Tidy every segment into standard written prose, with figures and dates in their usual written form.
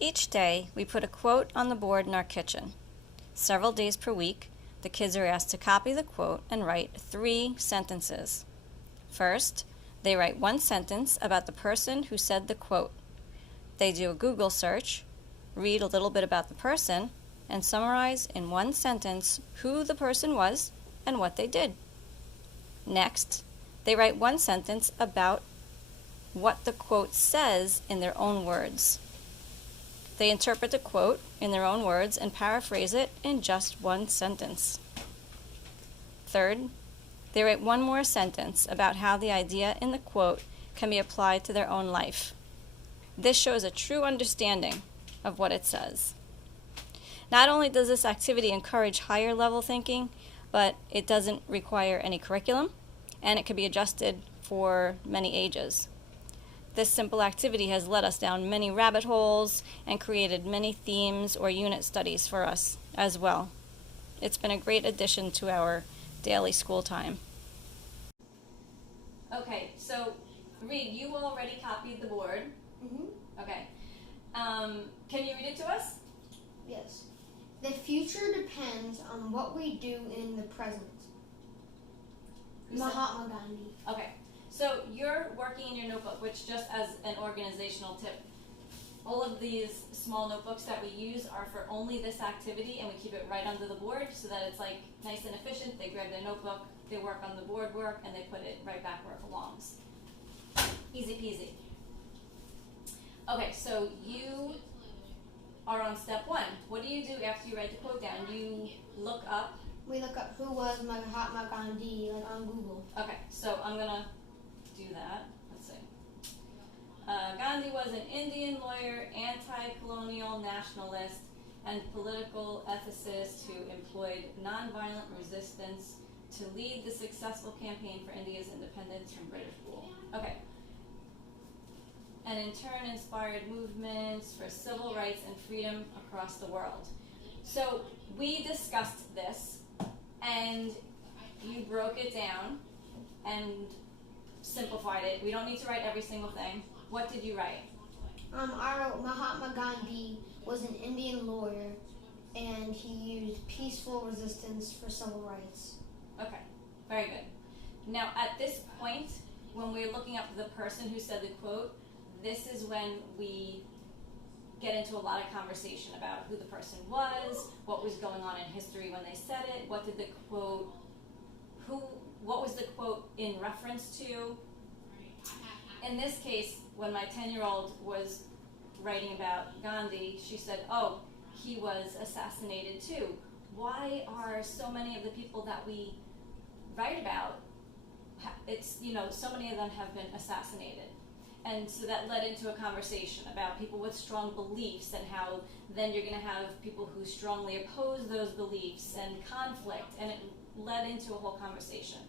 Each day, we put a quote on the board in our kitchen. Several days per week, the kids are asked to copy the quote and write 3 sentences. First, they write 1 sentence about the person who said the quote. They do a Google search, read a little bit about the person, and summarize in 1 sentence who the person was and what they did. Next, they write 1 sentence about what the quote says in their own words. They interpret the quote in their own words and paraphrase it in just 1 sentence. Third, they write 1 more sentence about how the idea in the quote can be applied to their own life. This shows a true understanding of what it says. Not only does this activity encourage higher level thinking, but it doesn't require any curriculum, and it can be adjusted for many ages. This simple activity has led us down many rabbit holes and created many themes or unit studies for us as well. It's been a great addition to our daily school time. Okay, so Reed, you already copied the board. Mm-hmm. Okay. Can you read it to us? Yes. The future depends on what we do in the present. Mahatma Gandhi. Okay. So you're working in your notebook, which just as an organizational tip, all of these small notebooks that we use are for only this activity, and we keep it right under the board so that it's like nice and efficient. They grab their notebook, they work on the board work, and they put it right back where it belongs. Easy peasy. Okay, so you are on step 1. What do you do after you write the quote down? You look up. We look up who was Mahatma Gandhi, like on Google. Okay, so I'm gonna do that. Let's see. Gandhi was an Indian lawyer, anti-colonial nationalist, and political ethicist who employed nonviolent resistance to lead the successful campaign for India's independence from British rule. Okay. And in turn inspired movements for civil rights and freedom across the world. So we discussed this, and you broke it down and simplified it. We don't need to write every single thing. What did you write? I wrote Mahatma Gandhi was an Indian lawyer, and he used peaceful resistance for civil rights. Okay, very good. Now at this point, when we're looking up the person who said the quote, this is when we get into a lot of conversation about who the person was, what was going on in history when they said it, what did the quote, what was the quote in reference to. In this case, when my 10-year-old was writing about Gandhi, she said, oh, he was assassinated too. Why are so many of the people that we write about, so many of them have been assassinated? And so that led into a conversation about people with strong beliefs and how then you're going to have people who strongly oppose those beliefs and conflict, and it led into a whole conversation.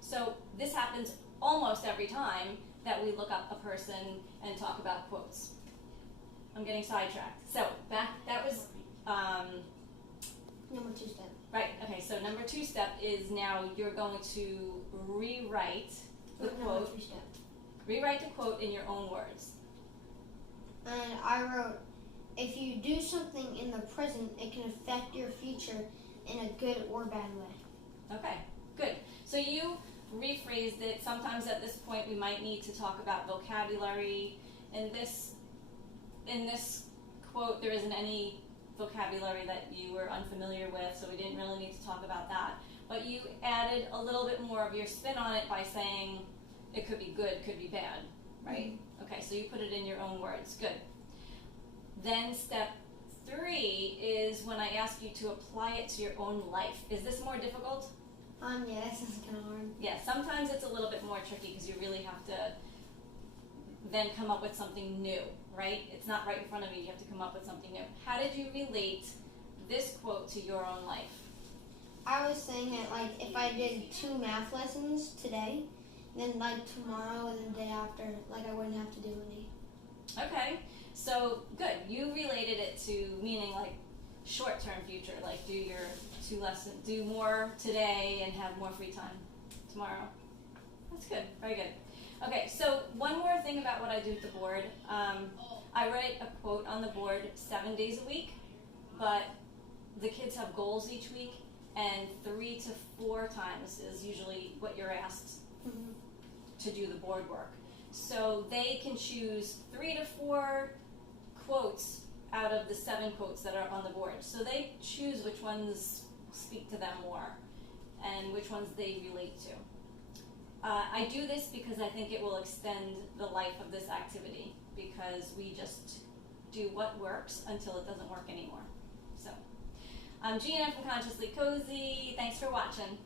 So this happens almost every time that we look up a person and talk about quotes. I'm getting sidetracked. So that was Number 2 step. right. Okay, so number 2 step is now you're going to rewrite the quote. Number 3 step. Rewrite the quote in your own words. And I wrote, if you do something in the present, it can affect your future in a good or bad way. Okay, good. So you rephrased it. Sometimes at this point we might need to talk about vocabulary. In this quote, there isn't any vocabulary that you were unfamiliar with, so we didn't really need to talk about that. But you added a little bit more of your spin on it by saying it could be good, could be bad, right? Mm-hmm. Okay, so you put it in your own words. Good. Then step 3 is when I ask you to apply it to your own life. Is this more difficult? Yeah, this is kind of hard. Yeah, sometimes it's a little bit more tricky because you really have to then come up with something new, right? It's not right in front of you. You have to come up with something new. How did you relate this quote to your own life? I was saying that, like, if I did 2 math lessons today, then, like, tomorrow and the day after, like, I wouldn't have to do any. Okay, so good. You related it to meaning, like, short-term future, like do your 2 lessons, do more today and have more free time tomorrow. That's good, very good. Okay, so one more thing about what I do with the board. I write a quote on the board 7 days a week, but the kids have goals each week, and 3 to 4 times is usually what you're asked to do the board work. So they can choose 3 to 4 quotes out of the 7 quotes that are up on the board. So they choose which ones speak to them more and which ones they relate to. I do this because I think it will extend the life of this activity, because we just do what works until it doesn't work anymore. So, I'm Gina from Consciously Cozy. Thanks for watching.